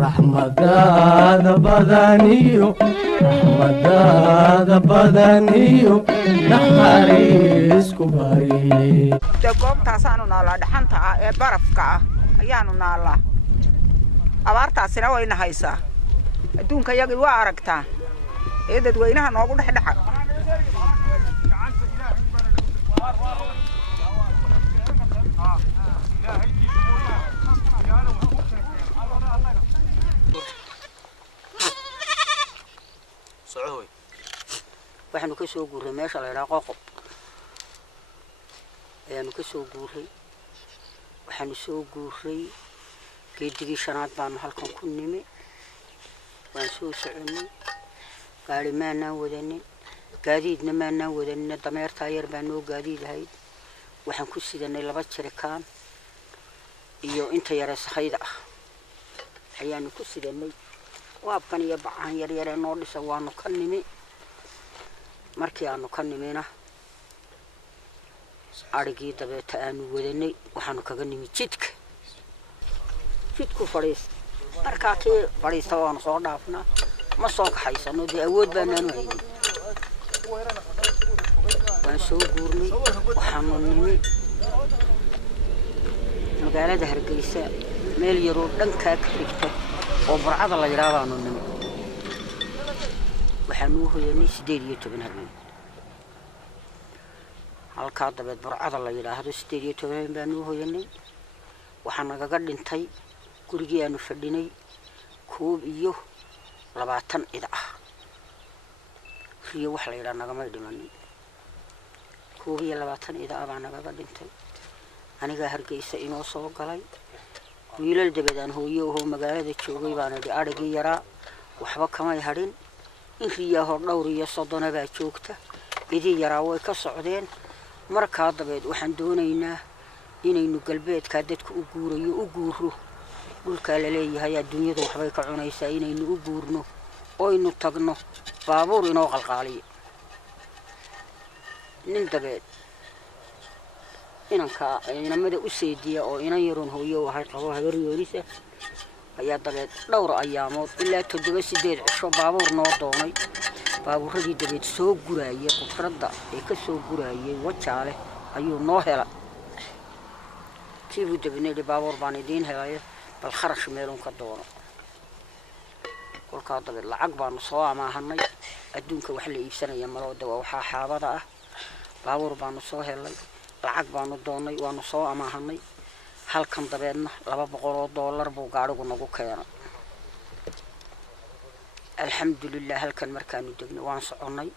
raxmadaada badaniyo naxariis ku bari goobtaasaanu naalaa dhaxanta ah ee barafka ah ayaanu naalaa abaartaasina wayna haysaa adduunka yagii waa aragtaa ee dadweynaha noogu dhexdhaca waxaanu ka soo guuray meesha la yiraahdo qoqob ayaanu ka soo guuray waxaanu soo guuray geedigii shanaad baanu halkan ku nimi waan soo soconay gaari maanaan wadanin gaadiidna maanaan wadanin dameerta yar baan noo gaadiidahay waxaan ku sidanay 2 jirikaan iyo inta yar saxayda ah ayaanu ku sidanay waabkan iyo bacaan yar yar ee noo dhisa waanu ka nimi markii aanu ka nimina arigii dabeeta aanu wadanay waxaanu kaga nimi jidku fariis markaa kii fariista waan soo dhaafnaa ma soo kaxaysano dee awood baanaanu haynin waan soo guurnay waxaanu nimi magaalada Hargeysa meel yaroo dhankaa ka xigta oo Burcada la yiraahdo aanu nimi waxaanu hoyanay 18 habeen halka dabeed Burcada la yiraahdo 18 baanu hoyanay waxaan naga dhintay gurigii aanu fadhinay 20 ida ah riyo wax la yiraahdo naga ma dhimanin 20 ida ah baan naga dhintay aniga Hargeysa inoo soo galay wiilal dabadaan hooyo oo magaalada joogay baan arigii yaraa waxba kama harin in riyaha dhowr iyo 30 baa joogta idii yaraa way ka socdeen markaa dabeed waxaan doonaynaa inaynu galbeedka dadku u guuro dhulka la leeyahay adduunyada waxbay ka cunaysaa inaynu u guurno oo aynu tagno baabuur inoo qalqaaliyo nin dabeed inanka inamada u seediya oo inan yaroon hooyo waxay qabo habar yoorisa ayaa dabeed dhowr ayaamood ilaa 7-8 cisho baabuur noo doonay baabuuradii dabeed soo guraayay qufrada ee ka soo guraayay wajaale ayuu noo helay kiibu dabinay baabuur baan idin helay bal kharash meelun ka doono kolka dabeed lacag baan soo amaahanay adduunka wax la iibsanaya malooda waxa xaabada ah baabuur baan soo helay lacag baan doonay waanu soo amaahanay halkan dabeedna $200 buu gaarigu nagu keenay alxamdulillah halkan markaanu degnay waan soconay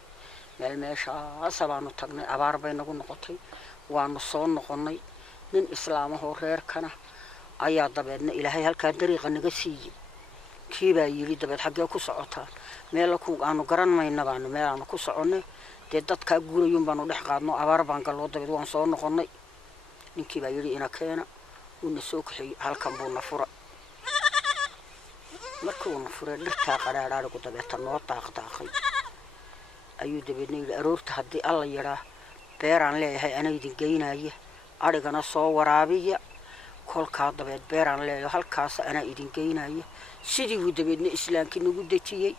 meel meesha asabaanu tagnay abaar bay nagu noqotay waanu soo noqonay nin islaamaho reerkana ayaa dabeedna ilaahay halka dariiqa naga siiyay kiiba yiri dabeed xagee ku socotaan meel ku aanu garan mayna baan meel aanu ku soconay dee dadka guurayun baanu dhex qaadno abaar baan galoo dabeed waan soo noqonay ninkii baa yiri ina keena una soo kaxay halkan buu na fura markuu na furay dhirta qaraaraad ku dabeeta noo taaqtaaqay ayuu dabeedna yiri aroorta hadii alla yaraa beeraan leeyahay ana idin geynaaye arigana soo waraabiya kolka dabeed beeraan leeyahay halkaas ana idin geynaaye sidii uu dabeedna islaamkii nagu dajiyay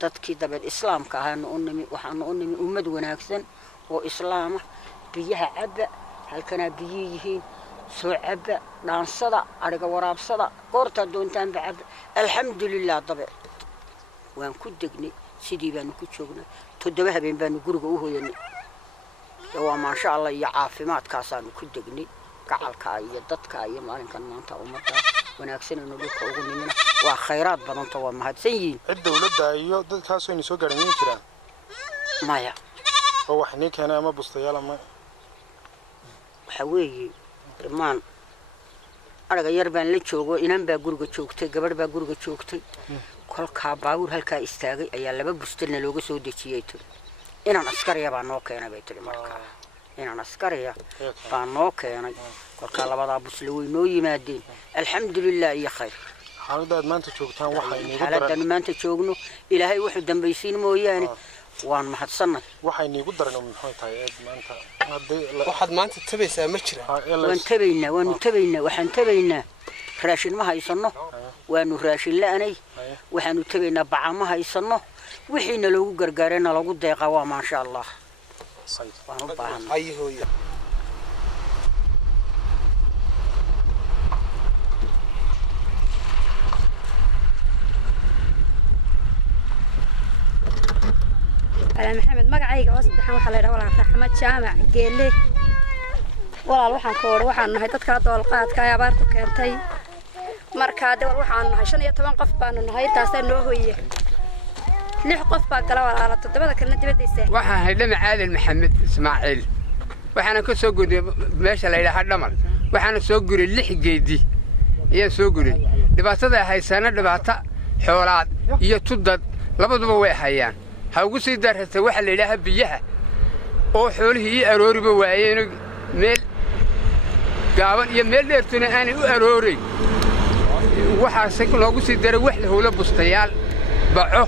dadkii dabeed islaamka ahaana waxaanu u nimi ummad wanaagsan oo islaama biyaha cabba halkana biyihiin soo cabba dhaansada ariga waraabsada goorta doontaan bacab alxamdulillah dabeed waan ku degnay sidii baan ku joognay 7 habeen baan guriga u hooyanay waa ma sha Allah iyo caafimaadkaasaan ku degnay gacalka iyo dadka iyo maalinkan maanta ummadda wanaagsan inuu dhulka ugu nimina waa khayraad badan oo waa mahadsan yihiin dawladda iyo dadkaas oo soo gaareen jiraan maya oo wax nin kana ama bustayaal ama waxa weeye imaan araga yar baan la joogo inan baa guriga joogtay gabadh baa guriga joogtay kolka baabuur halka istaagay ayaa 2 bustalna looga soo dejiyay inaan askariya baa noo keenay bay tiri markaa inaan askariya baa noo keenay kolka 2 busla way noo yimaadeen alxamdulillah iyo khayr xaaladaad maanta joogtaan waxa inoo xaaladdan maanta joogno ilaahay wuxuu dambaysiin mooyaane waan mahadsanay waxa inoo daran maxay tahay maanta waxaad maanta tabaysaa ma jira waan tabaynaa waxaan tabaynaa raashin ma haysano waanu raashin la'anay waxaanu tagaynaa baca ma haysano wixiina loogu gargaarayna lagu deeqa waa maasha Allah waan u baahannahay على محمد مقعيق وصدحان waxa la yiraahdaa walaal Axmed Jaamac Geele walaal waxaan ka hor waxaan nahay dadka doolqaadka ay abaartu keentay marka dawal waxaan nahay 15 qof baan nahay taas noo hooyay 6 qof baa gala walaal todobada kalena dibadiisa waxaan hay dhamac Aadan Maxamed Ismaaciil waxaan ka soo guuray meesha la yiraahdo dhamal waxaan soo guuray 6 geedi iyo soo guuray dhibaatada haysana dhibaata xoolaad iyo tudad labaduba way hayaan هاوغو سي دارته waxa la ilaaha biyaha oo xoolihii arooriba waayeen meel gaaban iyo meel dheertuna aanay u arooray waxa si loogu sii daray wax la hawla bustayaal baco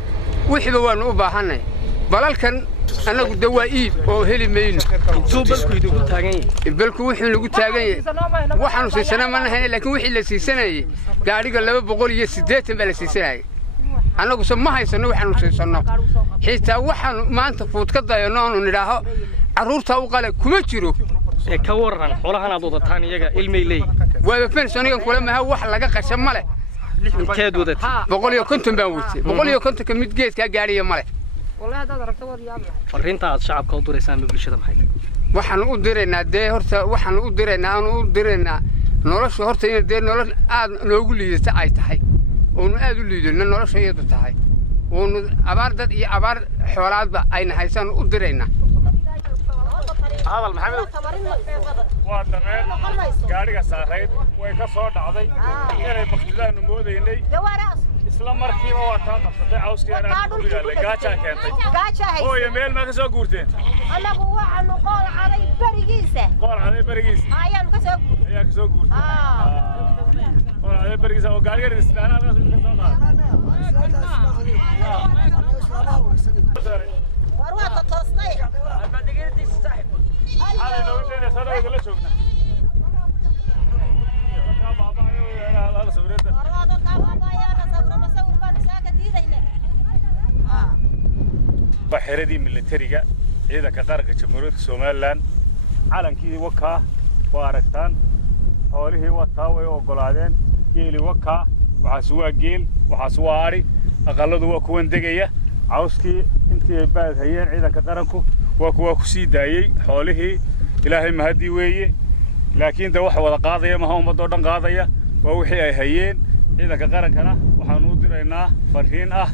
wixiba waan u baahanay balalkan anagu dawaaid oo heli meeyno intuu balku idigu taagan yahay balku wixii lagu taagan yahay waxaanu siisanaa ma nahayn laakiin wixii la siisanayay gaariga 280 baa la siisanayay anagu ma haysano waxaanu siisano xitaa waxaan maanta fuud ka dayano aanu nidaaho caruurta u qale kuma jiro ka waran xoolahan aad wadataan iyaga ilmay leey waa fensonigan kula ma wax laga qashan male inteed wadataa 150 baan wutay 150 ka mid geedka gaariyo male wallahi dad aragto war yaab leh farinta aad shacabka u direysaan bulshada maxay waxaan u direynaa dee horta waxaan u direynaa nolosha horta in dee nolol aad noogu liidata ay tahay oo aad u liidana nolosha iyadu tahay oo abaar dad iyo abaar xoolaadba ayna haysan u direynaa هذا المحمد وادمين gaariga saareed way ka soo dhacday inay baqtidaan moodaynay isla markiiba waa taa qabsatay cawskeena guriga gaaja keentay oo meel ma ka soo guurteen anagu waxaanu qool caday barigiisa ayaan ka soo guurtay qool caday barigiisa oo gaariga isticmaalaa ka soo qaaday warwaata toostay ama digirtiisa saaxib على لو بدنا صار ولا شوفنا هذا صورته هذا بابا يا صور ما صور بان ساكه ديدينا بحردي ميلتريغا ciidanka qaranka jamhuuriyadda Soomaaliland calankii waka waa aragtaan xoolihii wataa way ogolaadeen geeli waka waxaas waa geel waxaas waa ari aqaladu waa kuwan degaya cawskii intii baad hayeen ciidanka qaranku waa ku sii daayay xoolihii ilaahay mahadi weeye laakiin da wax wada qaadaya ma ummadoo dhan qaadaya waa wixii ay hayeen ciidanka qarankana waxaan u diraynaa fariin ah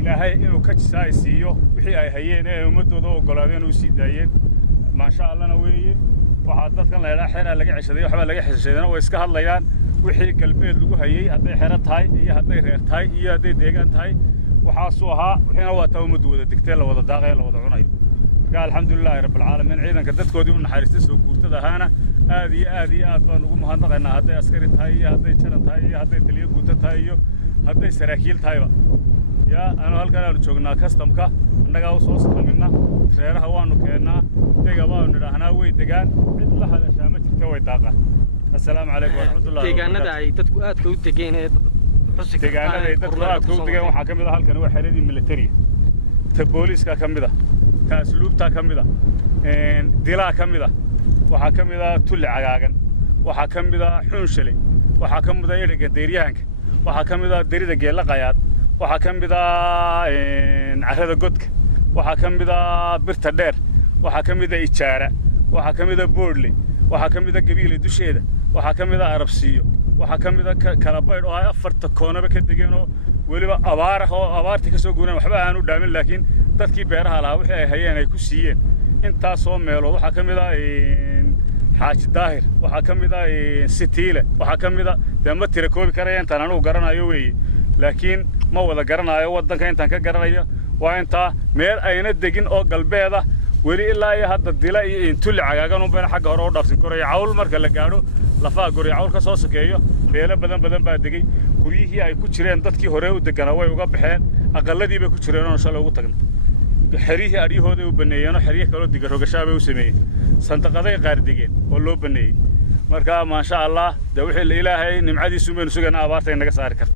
ilaahay inuu ka jisaysiiyo wixii ay hayeen ee ummadooda ogolaadeen oo sii daayeen ma sha Allah weeye waxa dadkan la ilaa xeer laga cishaday waxba laga xisheeyna way iska hadlayaan wixii galbeed lagu hayay haday xeer tahay iyo haday reer tahay iyo haday deegaan tahay waxaasoo ahaa wixina waa taa umad wada digtay la wada daaqay la wada cunayo marka alxamdulillah rabbil caalamiin ciidanka dadkoodii u naxariistay soo guurtada ahaana aad iyo aad baan ugu mahadnaqaynaa haday askari tahay iyo haday jaran tahay iyo haday taliye guuta tahay iyo haday saraakiil tahayba ya ana halkaan aanu joognaa customka annaga u soo sameeyna reeraha waanu keenaa deega waanu nidaahnaa way degaan cid la hadashaa ma jirto way daaqaan assalaamu calaykum wa rahmatullahi deegaanada ay dadku aad ka u degeen deegaanada ay dadku aad ka u degeen waxaa ka mid ah halkan waa xeradii military ta booliska ka mid ah ka asluubta ka mid ah dilaa ka mid ah waxaa ka mid ah tulli cagaagan waxaa ka mid ah xunshalay waxaa ka mid ah eriga deeriyaanka waxaa ka mid ah derida geela qayaad waxaa ka mid ah carrada godka waxaa ka mid ah birta dheer waxaa ka mid ah ijaara waxaa ka mid ah boodley waxaa ka mid ah gabiile dusheeda waxaa ka mid ah arabsiyo waxaa ka mid ah kala baydh oo ay afarta koonaba ka degeen oo weliba abaar ah oo abaartii ka soo guureen waxba aan u dhaamin laakiin dadkii beeraha lahaa wixii ay hayeen ay ku siiyeen intaasoo meelood waxaa ka mid ah xaaji daahir waxaa ka mid ah sitiile waxaa ka mid ah dee ma tira koobi karaya intaan anugu garanayo weeye laakiin ma wada garanayo waddanka intaan ka garanayo waa intaa meel ayna degin oo galbeeda weli ilaa iyo hadda dila iyo intulli cagaagan unbayna xagga hore u dhaafsin koraya cawl marka la gaadho lafaha gurya cawl ka soo sokeeyo beelo badan baa degay guryihii ay ku jireen dadkii hore u deganaa way uga baxeen aqalladii bay ku jireen oo shalay ugu tagnay xerihii aryahooda u baneeyeen oo xeriyo kaloo diga rogashaa bay u sameeyeen sandaqaday qaar degeen oo loo baneeyey marka ma sha Allah de wixii ilaahay nimcadiisu meenu sugana abaarta inaga saari karta